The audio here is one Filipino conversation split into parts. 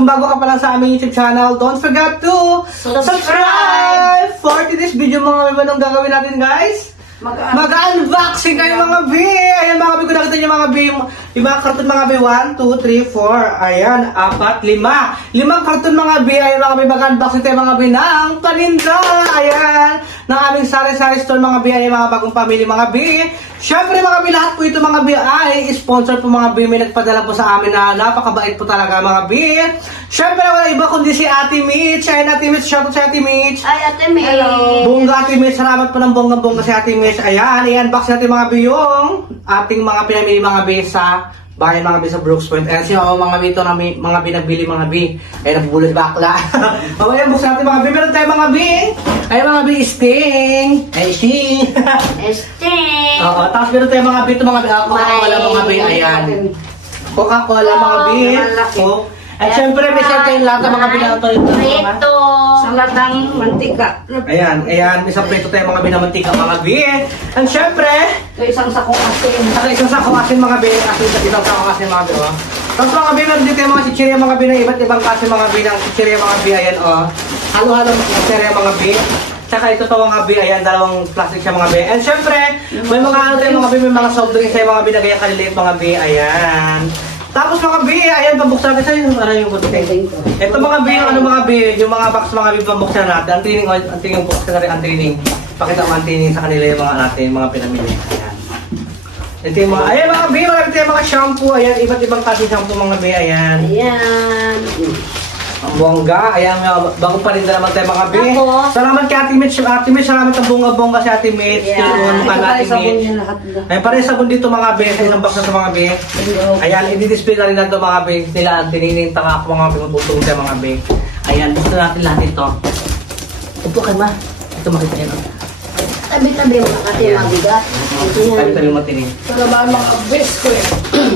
kung bago ka pa lang sa aming YouTube channel, don't forget to subscribe! For today's video mga B, anong gagawin natin guys? Mag-unboxing kayo mga B! Ayan mga B, kung nakita nyo mga B, yung mga karton mga B, 1, 2, 3, 4, ayan, 4, 5. 5 karton mga B, ayan mga B, mag-unboxing tayo mga B ng paninda! Ayan, ng aming sari-sari store mga B, ayan mga bagong pamilya mga B. Syempre mga B, lahat po ito mga B ay sponsor po mga B, may nagpadala po sa amin na napakabait po talaga mga B. Syempre wala iba kundi si Ate Mitch. Ayan Ate Mitch, shout out si Ate Mitch. Ay Ate Mitch. Hello. Bongga Ate Mitch, salamat po ng bongga-bongga si Ate Mitch. Ayan, i-unbox natin mga B yung ating mga pinamili mga B sa bahay mga B sa Brooks Point. Ayan siya mga B ito na mga B nagbili mga B. Ayan, nabubulod bakla. Ayan, buksan natin mga B. Meron tayo mga B. Ayan mga B, Sting. Ay, Sting. Sting. Oo, tapos meron tayo mga B ito mga B. Coca-Cola mga B. Ayan. Coca-Cola mga B. At syempre, may share tayong lahat ng mga binato. Prito. Salatang mantika. Ayan, isang prito tayo mga binamantika mga B. And syempre, Isang sakong asin. isang sakong asin mga B. Isang sakong asin mga B. Tapos mga B, meron dito yung mga chichirya mga B ng iba't ibang klase mga B ng chichirya mga B. Ayan o. Halo-halo chichirya mga B. Tsaka ito to mga B. Ayan, dalawang plastic siya mga B. And syempre, may mga ano tayo mga B. May mga soft drinks tayo mga B na gaya kaliliit mga B. Ayan. Tapos mga B, ayan, pabuksan natin sa'yo. Ano yung buti? Ito mga B, yung ano mga B, yung mga box mga B, pabuksan natin. Ang tining buksan na rin, ang tining. Pakita mo ang tining sa kanila yung mga natin, mga pinamili. Ayan. Ito yung mga, ayan mga B, marami tayo mga shampoo. Ayan, iba't ibang klase shampoo mga B, ayan. Ayan. Ang bongga, ayan, bagong paninda naman tayo mga B. Tapos, Salamat kay Ate Mitch. Ate Mitch, salamat ang bongga-bongga si Ate Mitch. Ayan. Yung Ate Mitch. Ayan, pares sabon dito mga B. Sa isang box na ito mga B. Ayan, i-display na rin natin mga B. Nila, tininintang ako mga B. Matutulong tayo mga B. Ayan, gusto natin lahat ito. Upo kayo ma. Ito makita nyo. tabi-tabi mo kasi mabigat. Tabi-tabi mo tining. Para ba mga best ko eh.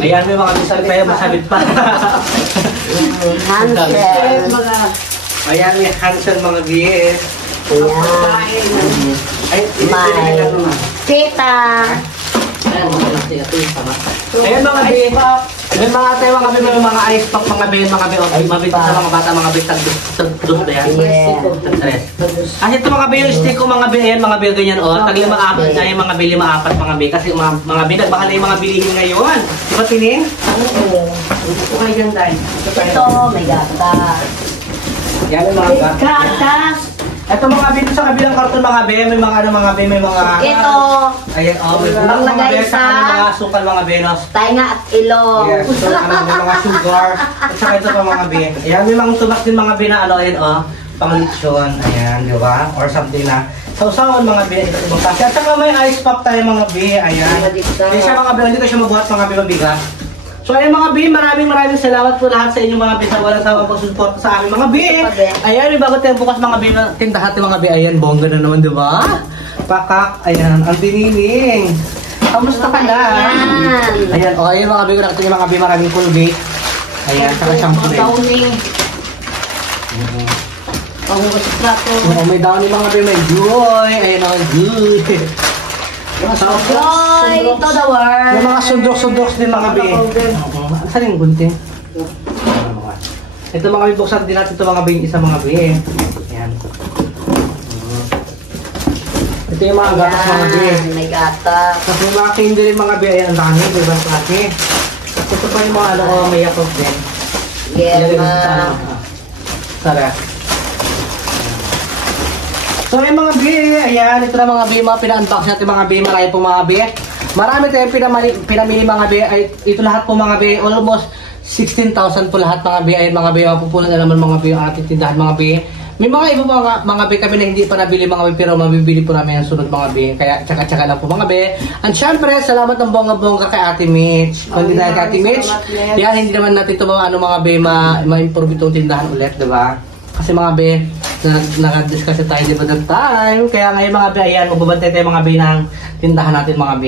Ayan, may mga bisal tayo, masabit pa. Hansel. Ayan, may Hansel mga gis. Ayan. Ay, Tita. Ayan mga gis. May mga tayo may mga ice pack mga ben, mga ben. Mabit sa mga bata, mga ben. Dos na yan. Kasi ito mga ben, yung stick ko mga ben, ayan mga ben, ganyan o. Tag 5-4 na yung mga ben, 5-4 mga ben. Kasi mga ben, nagbaka na yung mga bilihin ngayon. Di ba tining? Oo. Ito kayo dyan tayo. Ito, may gatas. Yan yung mga gatas. Gatas. Ito mga bin sa kabilang karton mga ben, may mga ano mga ben, may mga Ito. ayan, may mga mga ben sa mga sukal mga benos. Tainga at ilong. Yes, so may mga sugar. At saka ito pa mga ben. Ayan, may mga tubak din mga ben na ano, ayan panglitsyon, ayan, di ba? Or something na sausawan mga ben, ito ibang kasi. At saka may ice pop tayo mga ben, ayan. Hindi siya mga ben, hindi ko siya mabuhat mga ben mabigat. So ayun mga B, maraming salamat po lahat sa inyong mga B sa walang sawang pagsusuporta sa aming mga B. Ayan, may bago tayong bukas mga B na tindahan ng mga B. Ayan, bongga na naman, di ba? Pakak, ayan, ang tinining. Kamusta ka na? Ayan, o ayun mga B, nakita niyo mga B, maraming Colgate. Ayan, saka shampoo din. Panghugas plato. May downy mga B, may joy. Ayan, mga joy. Joy to the world. May mga sundok-sundoks din mga B. Saan yung gunting? Ito mga B, buksan din natin ito mga B, isa mga B. Ayan. Ito yung mga gatas mga B. May gatas. Tapos yung mga candy rin mga B, ayan, ang dami, di ba? Tapos ito pa yung mga ano, may yakot din. Yema. Tara. So yung mga B, ayan, ito na mga B, mga pina-unbox natin mga B, marami po mga B. Marami tayong pinamili mga B, ay ito lahat po mga B, almost 16,000 po lahat mga B, ayan mga B, mapupunan na naman mga B yung ating tindahan mga B. May mga iba mga B kami na hindi pa nabili mga B, pero mabibili po namin ang sunod mga B, kaya tsaka-tsaka lang po mga B. And syempre, salamat ng bongga-bongga kay Ate Mitch. Hindi dahil kay Ate Mitch, yan, hindi naman natin ito mga B, ma-improve itong tindahan ulit, diba? Kasi mga B, nag-discuss tayo di ba that time? Kaya ngayon mga B, ayan, magbabantay tayo mga B ng tindahan natin mga B.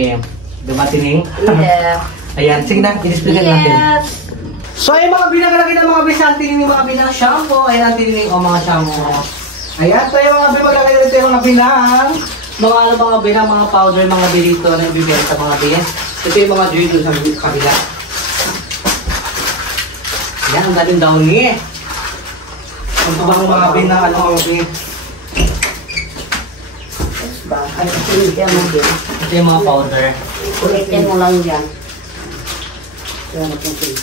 Di ba, Tining? Yeah. Ayan, sige na, i-display natin. So ayun mga B, nakalagay ng mga B sa Tining mga B ng shampoo. Ayan ang Tining o mga shampoo. Ayan, so yung mga B, maglagay na tayo mga B ng mga B ng mga powder mga B dito na ibibenta mga B. Ito yung mga joy doon sa kabila. Ayan, ang daming downy. Ito ba ang mga bin na ano mga bin? Ba? Ay, pinitin mo din. Ito yung mga powder. Pinitin mo lang dyan. Yan, natin.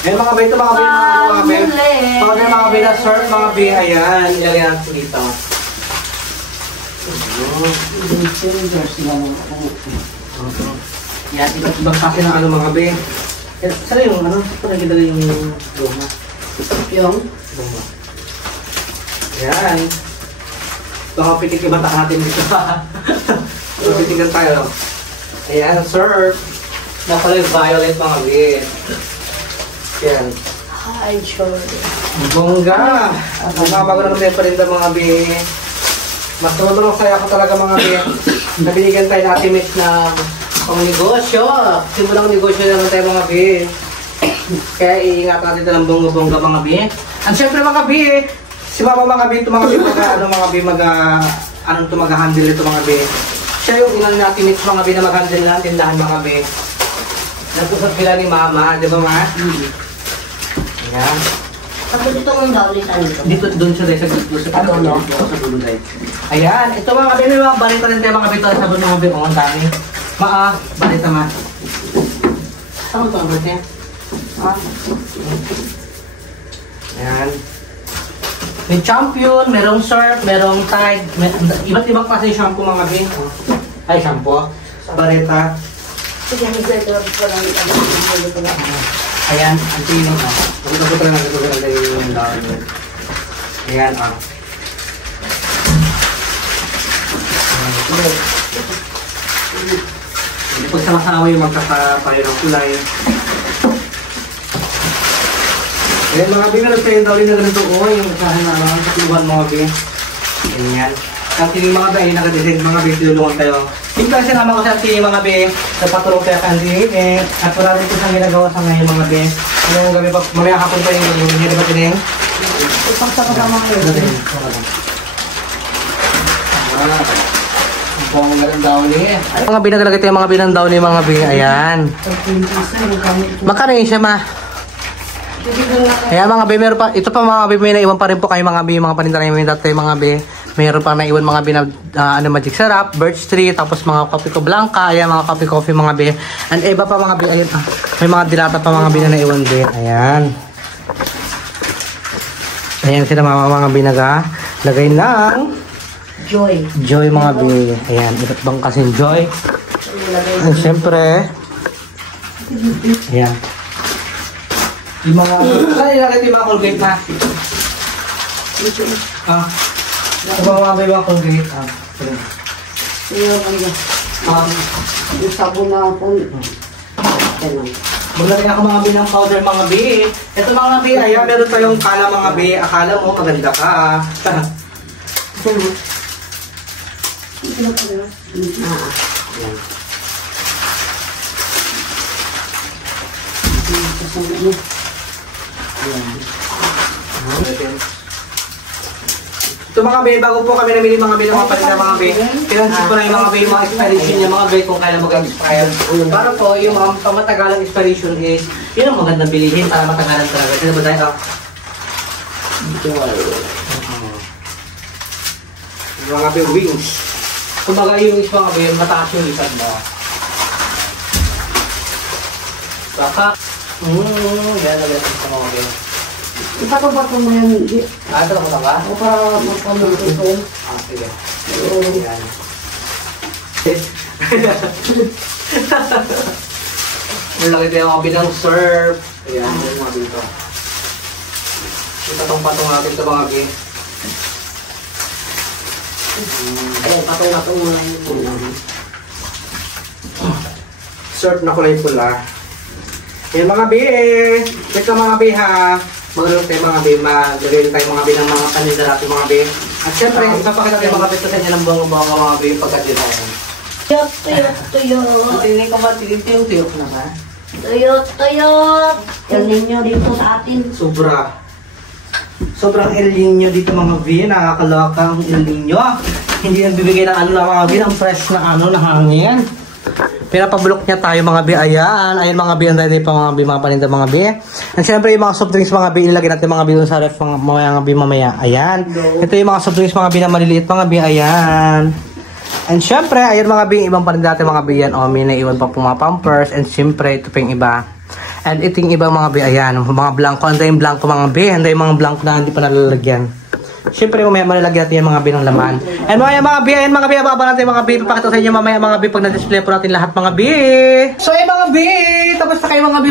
Ayan mga bin, ito mga bin na ano mga bin. Powder mga bin na surf mga bin. Ayan, ilagay natin dito. Yan, iba't ibang klase ng ano mga bin. Saan yung ano? Ito nagilagay yung luma. Yung? Luma. Ayan. Baka pitik-ibata natin dito pa. Pitikan tayo. Ayan, surf. Nakalay violet mga bin. Yan. Hi, Jordan. Bongga! Bago na naman pa rin mga bin. Mas tulong saya ako talaga mga bin. Nabinigyan tayo ng Ate Mitch ng pang-negosyo. Simulang negosyo naman tayo mga bin. Kaya iingat natin ito ng bongga-bongga mga bin. At syempre mga bin, si Mama mga bin, ito mga bin, anong mag-handle ito mga bin. Siya yung inang natin Mitch mga bin na mag-handle ng tindahan mga bin. Nagpusap sila ni Mama, di ba ma? Ayan. Ako dito mong daw ulit dito. Dito doon siya sa gusto sa dulo. Sa dulo dahil. Ayan, ito mga kabin, mga balita rin tayo mga kabito sa sabon mga kabin. Ang dami. Balita ma. Saan ito ang balita? Ayan. May champion, merong surf, merong tide, iba't ibang klase yung shampoo mga kabin. Ay, shampoo. Balita. Sige, nag-ito lang ito lang. Ayan, ang tingin mo. Pagkakot lang yung daan. Ayan, Hindi pag sama-sama yung magkakapayo ng kulay. Ayan, mga bin, nagsayin daw rin na ganito ko. Yung kasahan na lang, katiluhan mga bin. Ayan. Kasi yung mga bin, nakadesign mga bin, tinulungan tayo. Yung kasi naman ko sa ating mga bin, nagpatulong tayo kasi at wala rin ko siyang ginagawa sa ngayon mga bin. Ngayong gabi pa, mamaya hapon pa yung hindi ba tining? Ipang sa kasama ko yun. Bongga ng downy eh. Mga bin, nagalagay tayo mga bin ng downy mga bin. Ayan. Magkano yun siya ma? Ayan mga bin, meron pa. Ito pa mga bin, may naiwan pa rin po kayo mga bin. Mga paninda na yung dati mga bin. Mayroon pa naiwan mga bin na magic syrup, birch tree, tapos mga coffee ko blanca, ayan mga coffee mga bin. And iba pa mga bin, ayun, may mga dilata pa mga bin na naiwan bin. Ayan. Ayan sila mga bin lagay ng Joy. Joy mga bin. Ayan, iba't bang kasing Joy. And syempre, ayan. Yung mga, saan ilagay yung mga Colgate na? Ito ba mga mga Colgate? Yung sabon na ako. Maglagay ako mga bin ng powder mga bin. Ito mga bin, ayan, meron tayong kala mga bin. Akala mo maganda ka. Ito mga bay, bago po kami namili mga bay ng mga palit mga bay, pinansin ko na yung mga bay, mga expiration niya mga bay kung kailan mag-expire. Para po, yung mga pamatagalang expiration is, yun ang magandang bilihin para matagalan talaga. Sino ba tayo? Yung mga bay wings. Kumbaga yung is mga bay, mataas yung isang mo. Baka, yan na lang sa mga bay. Ipato-bato mo yan. Ito lang mo lang ba? O para magpamulot ito. Sige. Ayan. Malaki tayo mga binang surf. Ayan, yung mga dito. Ipatong-patong natin ito mga bin. Patong-patong mo lang yun. Surf na kulay pula. Ayan mga bin. Check ka mga bin ha. Magulong tayo mga bin. Maglagay tayo mga bin ng mga paninda natin mga bin. At syempre, ipapakita tayo mga bin sa inyo ng buong-buong mga bin pagka-design. Tuyot. Hindi ko ba tinitiyok na ba? Tuyot. Yan ninyo dito sa atin. Sobrang El Nino dito mga bin. Nakakaloka ang El Nino. Hindi nagbibigay ng ano na mga bin. Ang fresh na ano na hangin. Pinapabulok niya tayo mga bi. Ayan. Ayan mga bi. Ang dahil pa mga bi. Mga paninda mga bi. And syempre yung mga soft drinks mga bi. Ilagay natin mga bi sa ref mga bi mamaya. Ayan. Ito yung mga soft drinks mga bi na maliliit mga bi. Ayan. And syempre, ayan mga bi. Ibang paninda natin mga bi yan. O, may naiwan pa po mga pampers. And syempre, ito pa yung iba. And ito yung iba mga bi. Ayan. Mga blanco. Anday yung blanco mga bi. Anday yung mga blanco na hindi pa nalalagyan. Siyempre, mamaya malalagyan natin yung mga bi ng laman. And mamaya mga bi, ayan mga bi, ababa natin mga bi. Papakita sa inyo mamaya mga bi pag na-display po natin lahat mga bi. So ayan mga bi, tapos na kayo mga bi,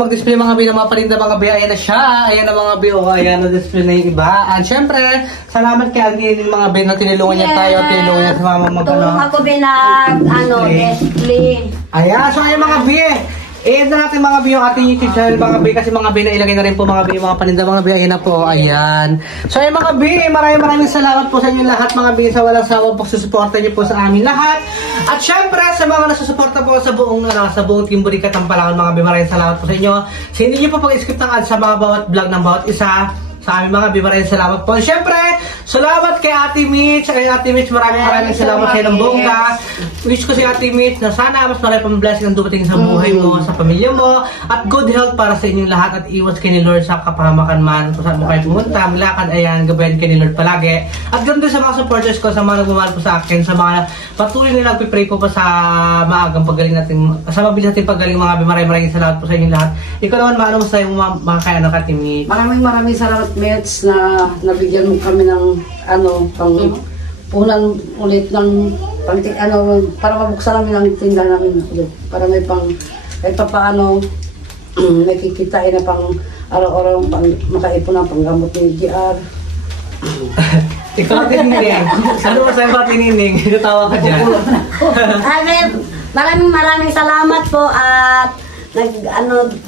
mag-display mga bi ng mga paninda mga bi. Ayan na siya, ayan na mga bi. O, ayan na-display na yung iba. And siyempre, salamat kay Alvin yung mga bi na tinulungan niya tayo. Tinulungan niya sa mga Tulong ako display. Ayan, so ayan mga bi. I-end na natin mga bi yung ating YouTube channel mga bi kasi mga bi na ilagay na rin po mga bi yung mga paninda mga bi. Ayan na po, ayan. So ayan mga bi, maraming salamat po sa inyo lahat mga bi sa walang sawang pagsusuporta niyo po sa amin lahat. At syempre sa mga nasusuporta po sa buong Team Burikat ng Palawan mga bi, maraming salamat po sa inyo. Sa hindi niyo po pag-skip ng ads sa mga bawat vlog ng bawat isa. Sa aming mga bi, maraming salamat po. Siyempre, salamat kay Ate Mitch. Kay Ate Mitch, maraming salamat kayo ng bongga. Wish ko si Ate Mitch na sana mas marami pang blessing ang dumating sa buhay mo, sa pamilya mo, at good health para sa inyong lahat at iwas kay ni Lord sa kapahamakan man. Kung saan mo kayo pumunta, maglakad, ayan, gabayan kay ni Lord palagi. At ganoon din sa mga supporters ko, sa mga nagmamahal po sa akin, sa mga patuloy na nagpipray po pa sa maagang paggaling natin, sa mabilis natin paggaling mga bi, maraming salamat po sa inyong lahat. Ikaw naman, maano mo sa yung mga kaya na Ate Mitch? Maraming salamat Mets na nabigyan mo kami ng punan ulit ng para mabuksan namin ang tindahan namin ulit. Para may paano may kikitain na pang araw-araw makaipon ng panggamot ni GR. Ikaw Tinining. Ano mo sa'yo ba Tinining? Natawa ka dyan. Maraming salamat po at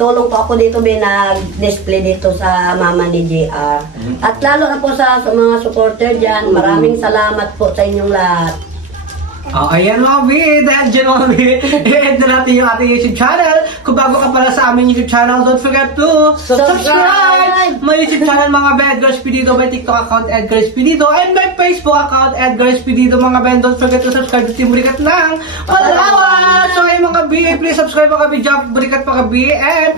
tulong po ako dito, nag-display dito sa mama ni JR. At lalo na po sa mga supporter dyan, maraming salamat po sa inyong lahat. Oh, ayan mga bi, dahil dyan mga bi, i-end na natin yung ating YouTube channel. Kung bago ka pala sa aming YouTube channel, don't forget to subscribe! My YouTube channel mga bi, Edgar Espinido, my TikTok account Edgar Espinido, and my Facebook account Edgar Espinido mga bi. Don't forget to subscribe to Team Burikat ng Palawan! So ayun mga bi, please subscribe mga bi, Jump Burikat mga bi, and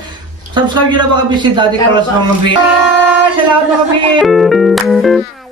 subscribe nyo na mga bi si Daddy Carlos mga bi. Salamat mga bi!